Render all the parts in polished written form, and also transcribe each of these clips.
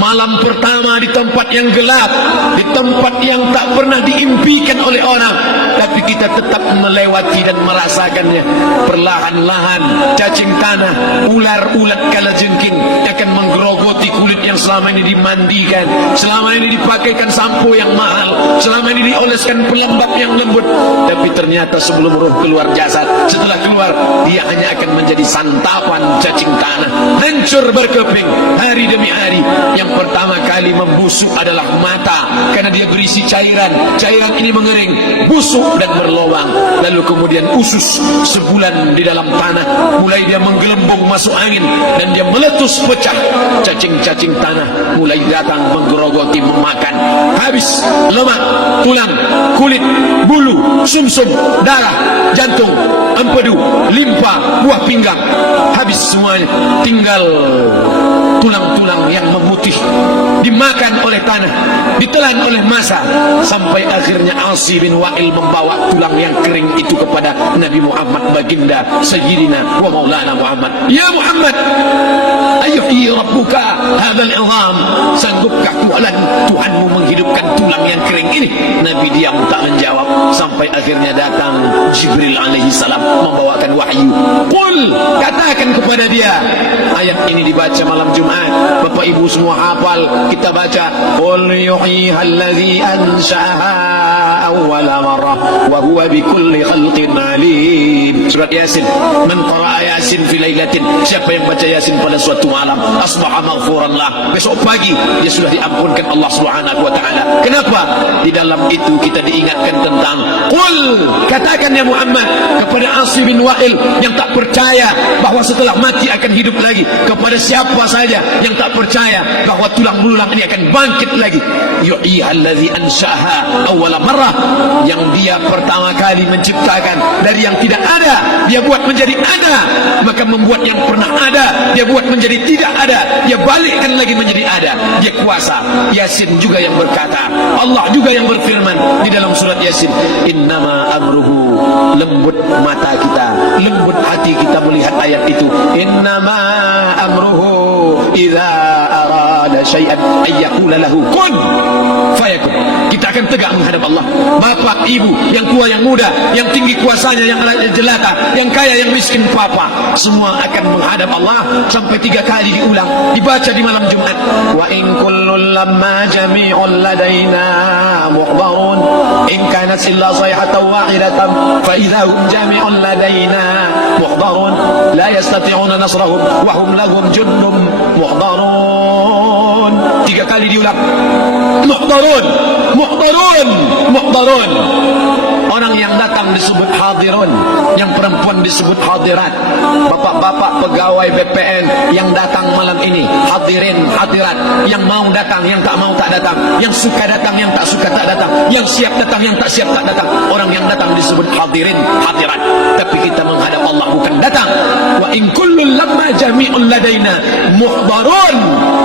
Malam pertama di tempat yang gelap, di tempat yang tak pernah diimpikan oleh orang, tapi kita tetap melewati dan merasakannya. Perlahan-lahan cacing tanah, ular-ulat kalajengking akan menggerogoti kulit yang selama ini dimandikan, selama ini dipakaikan sampo yang mahal, selama ini dioleskan pelembab yang lembut. Tapi ternyata sebelum roh keluar jasad, setelah keluar dia hanya akan menjadi santapan cacing tanah, hancur berkeping hari demi hari. Yang pertama kali membusuk adalah mata, karena dia berisi cairan. Cairan ini mengering, busuk dan berlubang. Lalu kemudian usus, sebulan di dalam tanah, mulai dia menggelembung masuk angin dan dia meletus pecah. Cacing-cacing tanah mulai datang menggerogoti, memakan. Habis lemak, tulang, kulit, bulu, sumsum, darah, jantung, empedu, limpa, buah pinggang. Habis semuanya, tinggal tulang-tulang yang memutih, dimakan oleh tanah, ditelan oleh massa, sampai akhirnya Asi bin Wa'il membawa tulang yang kering itu kepada Nabi Muhammad, baginda Sayyidina wa Maulana Muhammad. Ya Muhammad, ayyuhi rabbuka hadzal izam, sanggupkah Tuhanmu menghidupkan tulang yang kering ini? Nabi diam tak menjawab, sampai akhirnya datang Jibril alaihi salam membawakan wahyu. Qul, katakan kepada dia. Ayat ini dibaca malam Jumat. Bapak Ibu semua hafal, kita baca qul yuhyiha allazi ansha'aha awwala marrah wa huwa bikulli khalqin alim. Surat Yasin. Man qara'a Yasin fi lailatin, siapa yang baca Yasin pada suatu malam, asbaha maghfuran lah, besok pagi dia sudah diampunkan Allah Subhanahu wa taala. Kenapa? Di dalam itu kita diingatkan tentang qul, katakan ya Muhammad kepada Asi bin Wa'il yang tak percaya bahwa setelah mati akan hidup lagi, kepada siapa saja yang tak percaya bahwa tulang belulang ini akan bangkit lagi. Yu'ihal-ladzi anshaha awwala marrah, yang dia pertama kali menciptakan dari yang tidak ada, dia buat menjadi ada, maka membuat yang pernah ada dia buat menjadi tidak ada, dia balikkan lagi menjadi ada. Dia kuasa. Yasin juga yang berkata, Allah juga yang berfirman di dalam surat Yasin, innama amruhu, lembut mata kita, lembut hati kita melihat ayat itu. Innama amruhu idza arada syai'an ayyaqula lahu kun fayakun. Kita akan tegak menghadap Allah. Bapak, ibu, yang tua, yang muda, yang tinggi kuasanya, yang jelata, yang kaya, yang miskin, papa, semua akan menghadap Allah. Sampai 3 kali diulang, dibaca di malam Jumat. Wa in kullun lamma jami'un ladaina muhdarun in kanat illa sayhatan wahidatan fa idza hum jami'un ladaina muhdarun la yastati'una nasrahum wa hum lahum jundum muhdarun. 3 kali diulang. Muhdarun, muhdarun, muhdarun. Orang yang datang disebut hadirun, yang perempuan disebut hadirat. Bapak-bapak pegawai BPN yang datang malam ini, hadirin, hadirat. Yang mau datang, yang tak mau tak datang, yang suka datang, yang tak suka tak datang, yang siap datang, yang tak siap tak datang. Orang yang datang disebut hadirin, hadirat. Tapi kita menghadap Allah bukan datang. Wa in kullun lamma jami'un ladaina muhdarun,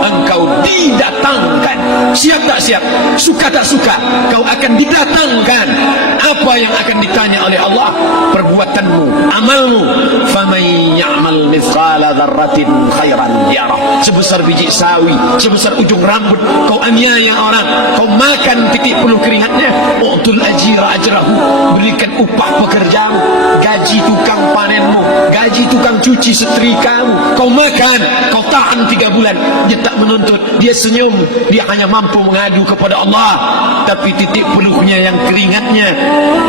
engkau didatangkan. Siap tak siap, suka tak suka, kau akan didatangkan. Apa yang akan ditanya oleh Allah? Perbuatanmu, amalmu. Faman ya'mal mithqala dzarratin khairan yarah. Sebesar biji sawi, sebesar ujung rambut, kau aniaya orang, kau makan titik peluh keringatnya. U'tul ajira ajrahu, berikan upah pekerjamu, gaji tukang panenmu, gaji tukang cuci setrikamu. Kau makan, kau tahan 3 bulan, dia tak menuntut, dia senyum, dia hanya mampu mengadu kepada Allah. Tapi titik peluhnya yang keringatnya,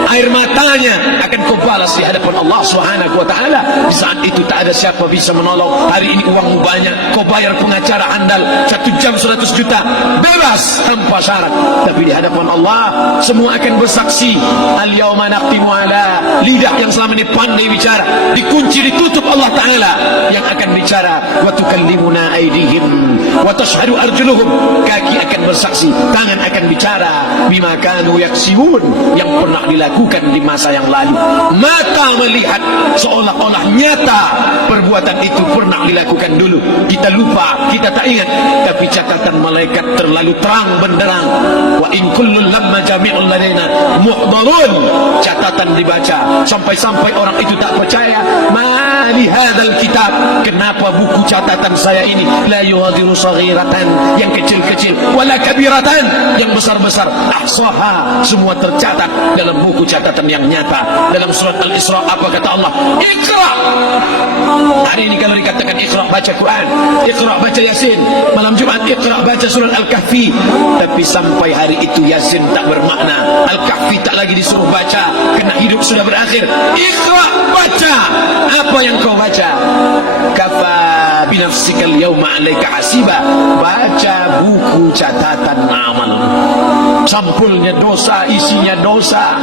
air matanya akan kau balas di hadapan Allah Subhanahu wa taala. Di saat itu tak ada siapa bisa menolong. Hari ini uangmu banyak, kau bayar pengacara andal 1 jam 100 juta, bebas tanpa syarat. Tapi di hadapan Allah semua akan bersaksi. Al-yauma naqtimu ala, lidah yang selama ini pandai bicara dikunci, ditutup Allah taala yang akan bicara. Wa tukallimuna aydihim wa tashhadu arjuluhum, kaki akan bersaksi, tangan akan bicara. Bima kanu yaksibun, yang pernah dilakukan di masa yang lalu. Mata melihat seolah-olah nyata perbuatan itu pernah dilakukan dulu. Kita lupa, kita tak ingat, tapi catatan malaikat terlalu terang benderang. Wa in kullun lamma jami'un ladaina muhdarun, catatan dibaca sampai-sampai orang itu tak percaya. Ma li hadzal kitab, kenapa buku catatan saya ini la yughadiru saghiratan, yang kecil wala kabiratan, yang besar-besar, ahsaha, semua tercatat dalam buku catatan yang nyata. Dalam surat Al-Isra apa kata Allah? Iqra. Hari ini kalau dikatakan Iqra baca Quran, Iqra baca Yasin, malam Jumat Iqra baca surat Al-Kahfi, tapi sampai hari itu Yasin tak bermakna, Al-Kahfi tak lagi disuruh baca, kena hidup sudah berakhir. Iqra, baca. Apa yang kau baca? Kafa binafsikal yawma alaika hasiba. Baca buku catatan amal. Sampulnya dosa, isinya dosa,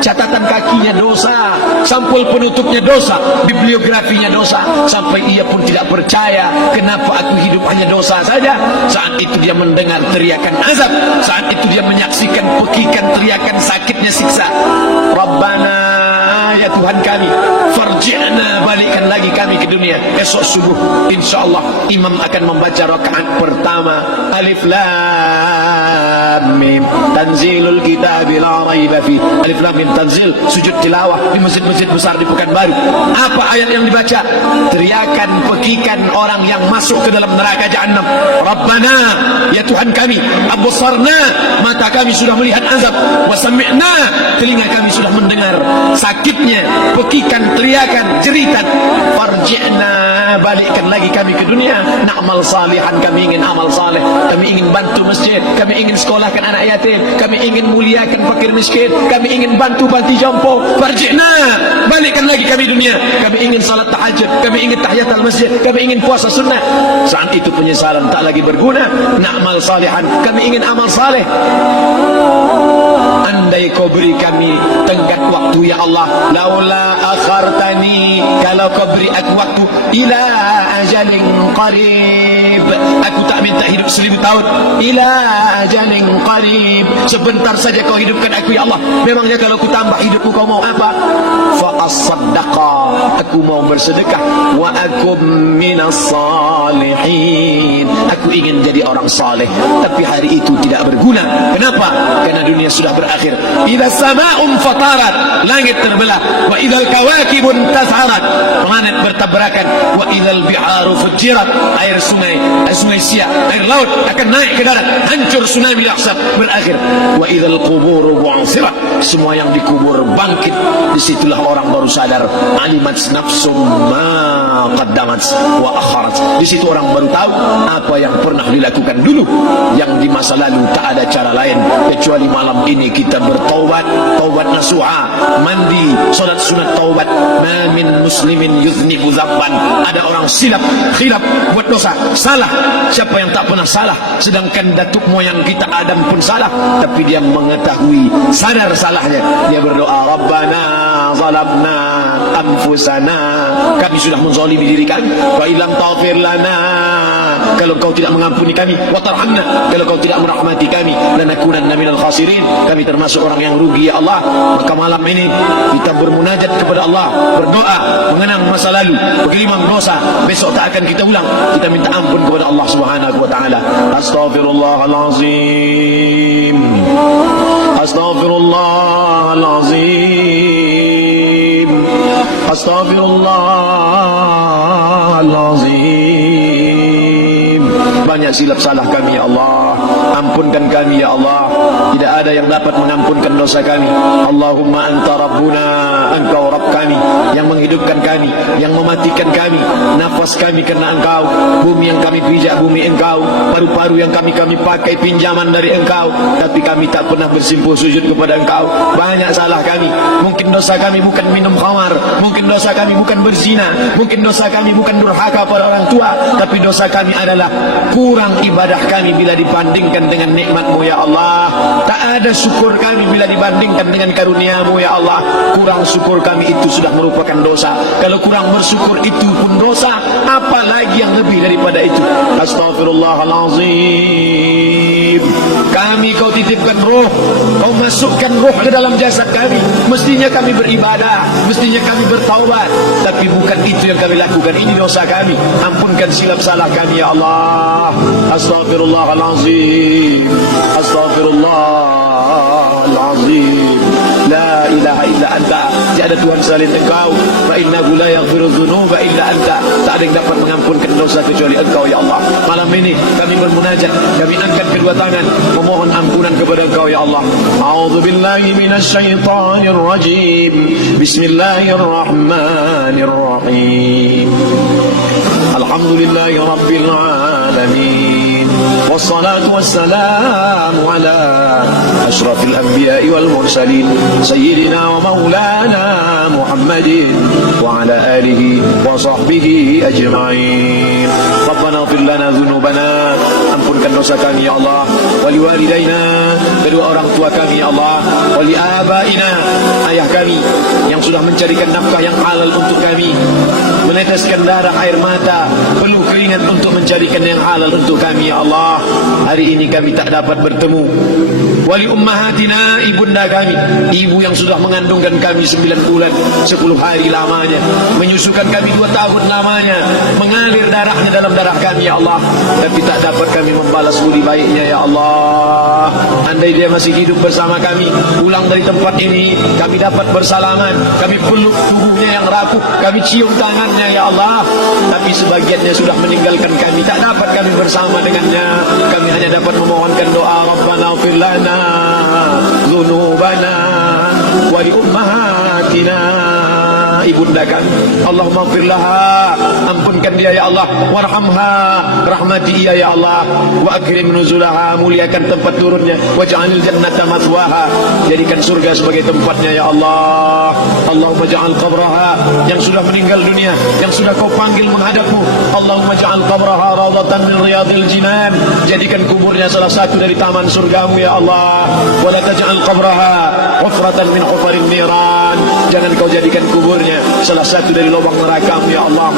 catatan kakinya dosa, sampul penutupnya dosa, bibliografinya dosa. Sampai ia pun tidak percaya, kenapa aku hidup hanya dosa saja. Saat itu dia mendengar teriakan azab, saat itu dia menyaksikan pekikan teriakan sakitnya siksa. Rabbana, ya Tuhan kami, farji'na, balikkan lagi kami ke dunia. Esok subuh insyaallah imam akan membaca rakaat pertama, Alif Lam Mim, tanzilul kitab la raiba fi. Alif Lam Mim tanzil, sujud tilawah di masjid-masjid besar di Pekanbaru. Apa ayat yang dibaca? Teriakan pekikan orang yang masuk ke dalam neraka jahanam. Rabbana, ya Tuhan kami, absarna, mata kami sudah melihat azab, wa sami'na, telinga kami sudah mendengar sakitnya pekikan teriakan jeritan. Farji'na, balikkan lagi kami ke dunia, na'mal salihan, kami ingin amal saleh, kami ingin bantu masjid, kami ingin sekolahkan anak yatim, kami ingin muliakan fakir miskin, kami ingin bantu panti jompo. Farji'na, balikkan lagi kami dunia, kami ingin salat tahajud, kami ingin tahiyatul masjid, kami ingin puasa sunnah. Saat itu penyesalan tak lagi berguna. Na'mal salihan, kami ingin amal saleh. Andai kau beri kami tenggat waktu ya Allah, laula akhartani, kalau kau beri aku waktu, ila ajalin qarib, aku tak minta hidup 1000 tahun, ila ajalin qarib, sebentar saja kau hidupkan aku ya Allah. Memangnya kalau ku tambah hidupku kau mau apa? Fa as-saddaqa, aku mau bersedekah, wa akum minas salihin, aku ingin jadi orang saleh. Tapi hari itu tidak berguna. Kenapa? Karena dunia sudah berakhir. Idza sama'un fatarat, langit terbelah, wa idzal kawakibun tas'arat, planet bertabrakan, wa idzal biharu fujirat, air sungai Siak, air laut akan naik ke darat, hancur, tsunami dahsyat berakhir. Wa idzal quburu bu'sirat, semua yang dikubur bangkit. Disitulah orang baru sadar, alimat nafsum ma qaddamat wa akharat. Di situ orang baru tahu apa yang pernah dilakukan dulu, yang di masa lalu tak ada cara lain kecuali malam ini kita bertaubat, taubat nasuha, mandi, salat sunat taubat. Ma min muslimin yuznibu dzamban, ada orang silap, khilaf, buat dosa, salah. Siapa yang tak pernah salah? Sedangkan datuk moyang kita Adam pun salah, tapi dia mengetahui, sadar salahnya, dia berdoa, Rabbana zalamna anfusana, kami sudah menzalimi diri kami, wa illam taghfir lana, kalau kau tidak mengampuni kami, wa tarhamna, kalau kau tidak merahmati kami, lanakunanna minal khasirin, kami termasuk orang yang rugi ya Allah. Maka malam ini kita bermunajat kepada Allah, berdoa, mengenang masa lalu, bergelimang dosa, besok tak akan kita ulang. Kita minta ampun kepada Allah Subhanahu wa taala. Astaghfirullahalazim, astaghfirullahalazim, astaghfirullahalazim. Banyak silap salah kami ya Allah, ampunkan kami ya Allah. Tidak ada yang dapat mengampunkan dosa kami. Allahumma anta rabbuna, engkau Rabb kami, yang menghidupkan kami, yang mematikan kami, nafas kami karena engkau, bumi yang kami pijak bumi engkau, paru-paru yang kami pakai pinjaman dari engkau, tapi kami tak pernah bersimpuh sujud kepada engkau. Banyak salah kami. Mungkin dosa kami bukan minum khamar, mungkin dosa kami bukan berzina, mungkin dosa kami bukan durhaka pada orang tua, tapi dosa kami adalah kurang ibadah kami bila dibandingkan dengan nikmat-Mu ya Allah. Tak ada syukur kami bila dibandingkan dengan karunia-Mu ya Allah. Kurang syukur kami itu sudah merupakan dosa. Kalau kurang bersyukur itu pun dosa, apalagi yang lebih daripada itu. Astaghfirullahalazim. Kami kau titipkan roh, kau masukkan roh ke dalam jasad kami. Mestinya kami beribadah, mestinya kami bertaubat, tapi bukan itu yang kami lakukan. Ini dosa kami. Ampunkan silap salah kami ya Allah. Astaghfirullahalazim, astaghfirullahalazim. La ilaha illa anta, tiada ada Tuhan selain Engkau. Fa innahu la yaghfiru dzunuba illa anta. Tak ada yang dapat mengampunkan dosa kecuali Engkau ya Allah. Malam ini kami bermunajat, kami angkat kedua tangan memohon ampunan kepada Engkau ya Allah. A'udzubillahi minasyaitonir rajim. Bismillahirrahmanirrahim. Alhamdulillahi rabbil alamin. Wassalatu wassalamu ala ashrafil anbiya'i wal mursalin sayyidina wa maulana Muhammadin wa ala alihi wa sahbihi ajma'in. Rabbana ighfir lana dhunubana, ampunkan dosa kami ya Allah, wali walidaina, kedua orang tua kami ya Allah, wali abaina, ayah kami yang sudah mencarikan nafkah yang halal untuk kami, meneteskan darah air mata, peluh keringat untuk mencarikan yang halal untuk kami ya Allah. Hari ini kami tak dapat bertemu. Wali ummahatina, ibunda kami, ibu yang sudah mengandungkan kami 9 bulan 10 hari lamanya, menyusukan kami 2 tahun lamanya, mengalir darahnya dalam darah kami ya Allah, tapi tak dapat kami membalas budi baiknya ya Allah. Andai dia masih hidup bersama kami, pulang dari tempat ini, kami dapat bersalaman, kami peluk tubuhnya yang rapuh, kami cium tangannya ya Allah. Tapi sebagiannya sudah meninggalkan kami, tak dapat kami bersama dengannya. Kami hanya dapat memohonkan doa, Rabbana ighfir lana dzunubana wa li ummahatina, ibunda kami, Allahumma ighfir laha, ampunkan dia ya Allah, warhamha, rahmati ia ya Allah, wa akrim nuzulaha, muliakan tempat turunnya, waj'alil jannata mathwaha, jadikan surga sebagai tempatnya ya Allah. Allahumma ja'al qabraha, yang sudah meninggal dunia, yang sudah kau panggil menghadapmu, Allahumma ja'al qabraha rawdatan min riyadil jinan, jadikan kuburnya salah satu dari taman surgamu ya Allah. Wa la taj'al qabraha hufratan min hufarin niran, jangan kau jadikan kuburnya salah satu dari lubang neraka-Mu ya Allah.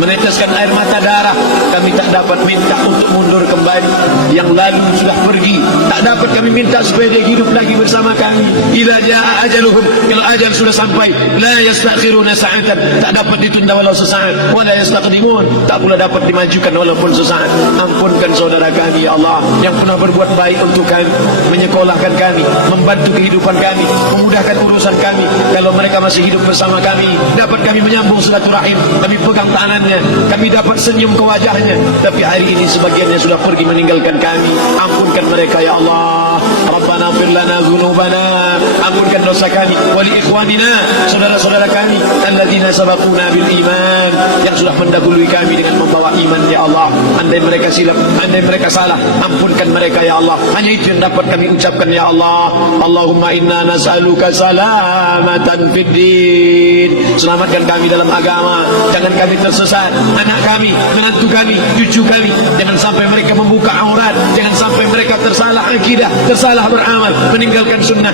Meneteskan air mata darah, kami tak dapat minta untuk mundur kembali. Yang lalu sudah pergi, tak dapat kami minta supaya dia hidup lagi bersama kami. Idza jaa ajaluhum, kalau ajal sudah sampai, la yastakhiruna sa'atan, tak dapat ditunda walau sesaat, wa la yastaqdimun, tak pula dapat dimajukan walaupun sesaat. Ampunkan saudara kami ya Allah, yang pernah berbuat baik untuk kami, menyekolahkan kami, membantu kehidupan kami, memudahkan urusan kami. Kalau mereka masih hidup bersama kami, dapat kami menyambung silaturahim, kami pegang tangannya, kami dapat senyum ke wajahnya. Tapi hari ini sebagiannya sudah pergi meninggalkan kami. Ampunkan mereka ya Allah. Rabbana ighfir lana dzunubana, ampunkan dosa kami, wali ikhwanina, saudara-saudara kami, alladzina sabaquna bil iman, yang sudah mendahului kami dengan membawa iman ya Allah. Andai mereka silap, andai mereka salah, ampunkan mereka ya Allah. Hanya itu yang dapat kami ucapkan ya Allah. Allahumma inna nas'aluka salamatan fid din, selamatkan kami dalam agama, jangan kami tersesat, anak kami, menantu kami, cucu kami, jangan sampai mereka membuka aurat, jangan sampai mereka tersalah akidah, tersalah beramal, meninggalkan sunnah.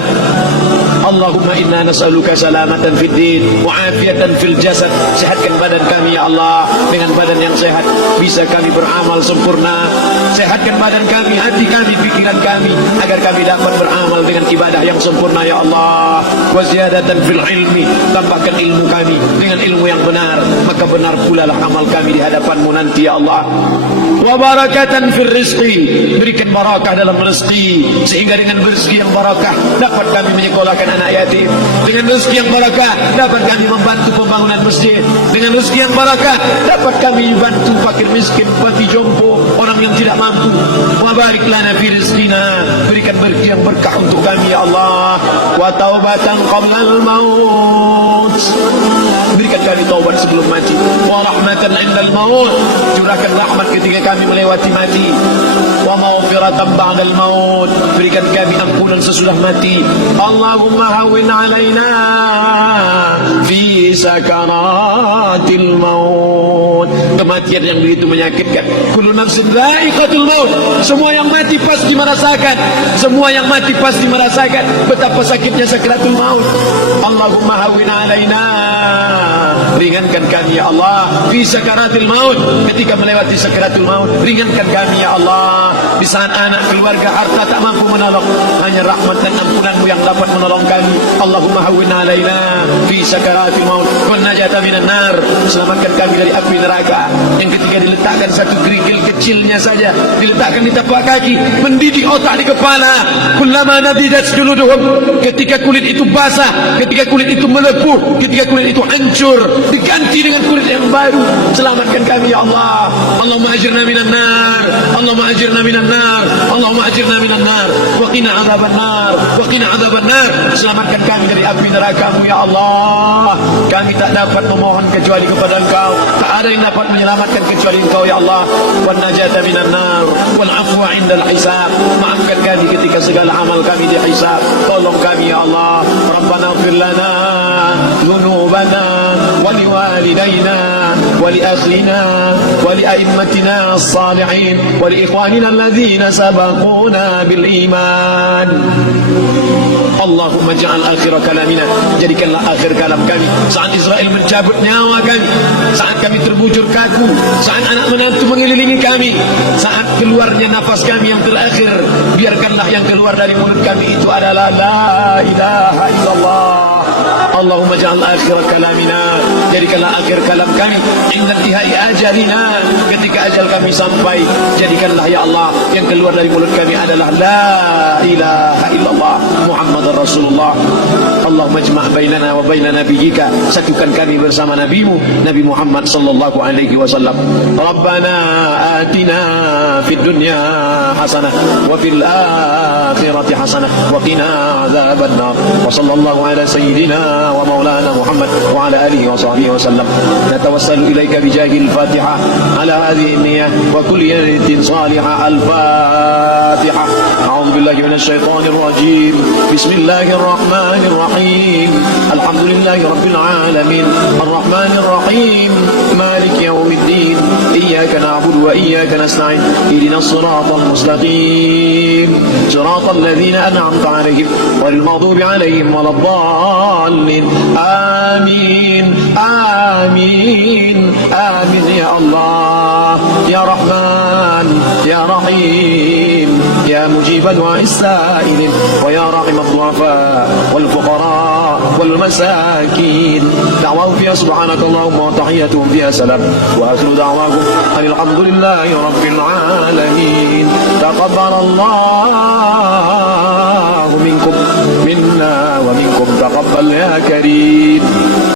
Allahumma inna nas'aluka salamatan fid din wa afiatan fil jasad, sehatkan badan kami ya Allah, dengan badan yang sehat bisa kami beramal sempurna. Sehatkan badan kami, hati kami, pikiran kami, agar kami dapat beramal dengan ibadah yang sempurna ya Allah. Wa ziyadatan fil ilmi, tambahkan ilmu kami dengan ilmu yang benar, maka benar pula lah amal kami di hadapan-Mu nanti ya Allah. Wa barakatan fil rizqi, berikan barakah dalam rezeki, sehingga dengan rezeki yang barakah dapat kami menyekolahkan anak yatim, dengan rezeki yang barakah dapat kami membantu pembangunan masjid, dengan rezeki yang barakah dapat kami bantu fakir miskin, panti jompo, orang yang tidak mampu. Wa barik lana fi rizqina, berikan rezeki yang berkah untuk kami ya Allah. Wa taubatan qabla al-maut, berikan kami taubat sebelum mati. Wa rahmatan indal maut, curahkan rahmat ketika kami melewati mati. Wa maghfiratan ba'dal maut, berikan kami ampunan sesudah mati. Allahumma hawwin alaina fi sakaratil maut, kematian yang begitu menyakitkan. Kullu nafsin dha'iqatul maut, semua yang mati pasti merasakan, semua yang mati pasti merasakan betapa sakitnya sakaratul maut. Allahumma hawwin alaina ringankan kami ya Allah fi sakaratil maut, ketika melewati sakaratul maut ringankan kami ya Allah. Di saat anak, keluarga, harta tak mampu menolong, hanya rahmat dan ampunanmu yang dapat menolong kami. Allahumma hawwin alaina fi sakaratil maut wal najata minan nar, selamatkan kami dari api neraka yang ketika diletakkan satu kerikil kecilnya saja, diletakkan di tapak kaki, mendidih otak di kepala. Kullama nadidat juluduhum, ketika kulit itu basah, ketika kulit itu melepuh, ketika kulit itu hancur, diganti dengan kulit yang baru. Selamatkan kami ya Allah. Allahumma ajirna minan nar, Allahumma ajirna minan nar, Allahumma ajirna minan nar, wa qina adzaban nar, wa qina adzaban nar. Selamatkan kami dari api neraka-Mu ya Allah. Kami tak dapat memohon kecuali kepada Engkau, tak ada yang dapat menyelamatkan kecuali Engkau ya Allah. Wan najata minan nar wal afwa indal hisab, maafkan kami ketika segala amal kami dihisab. Tolong kami ya Allah. Rabbana ighfir lana dhunubana wa liwalidayna wa li akhina wa li a'immatina as-salihin wa li ikhwanina alladhina sabaquna bil iman. Allahumma ja'al akhir kalamina, jadikanlah akhir kalam kami saat Israel mencabut nyawa kami, saat kami terbujur kaku, saat anak menantu mengelilingi kami, saat keluarnya nafas kami yang terakhir, biarkanlah yang keluar dari mulut kami itu adalah la ilaha illallah. Allahumma ja'al akhir kalamina, jadikanlah akhir kalam kami inda intihai ajalina, ketika ajal kami sampai, jadikanlah ya Allah yang keluar dari mulut kami adalah la ilaha illallah Muhammad Rasulullah. Allahumma ijma' bainana wa baina nabiyyika, satukan kami bersama nabimu Nabi Muhammad sallallahu alaihi wasallam. Rabbana atina fid dunya hasanah wa fil akhirati hasanah wa qina adzaban nar. Wa sallallahu ala sayyidina wa maulana Muhammad wa ala alihi wa sahbihi wa sallam. Natawassalu ilaika bijahil Fatihah ala hadhihi niyyah wa kulli niyatin salihah. Al-Fatihah. A'udzu billahi minasy syaithanir rajim. Bismillahir rahmanir rahim. Alhamdulillahi rabbil alamin. Arrahmanir rahim. Maliki yaumiddin. Iyyaka na'budu wa iyyaka nasta'in. Ihdinas siratal mustaqim. Siratal ladzina an'amta 'alaihim ghairil maghdubi 'alaihim waladdallin. Amin. Amin. Amin ya Allah. Ya Rahman, ya Rahim, ya mujib du'a as-sa'ilin wa ya rahim ad-du'afa wal fuqara wal masakin. Da'wahum fiha subhanakallahumma wa tahiyyatuhum fiha salam wa akhiru da'wahum alhamdulillahi rabbil alamin. Taqabbalallahu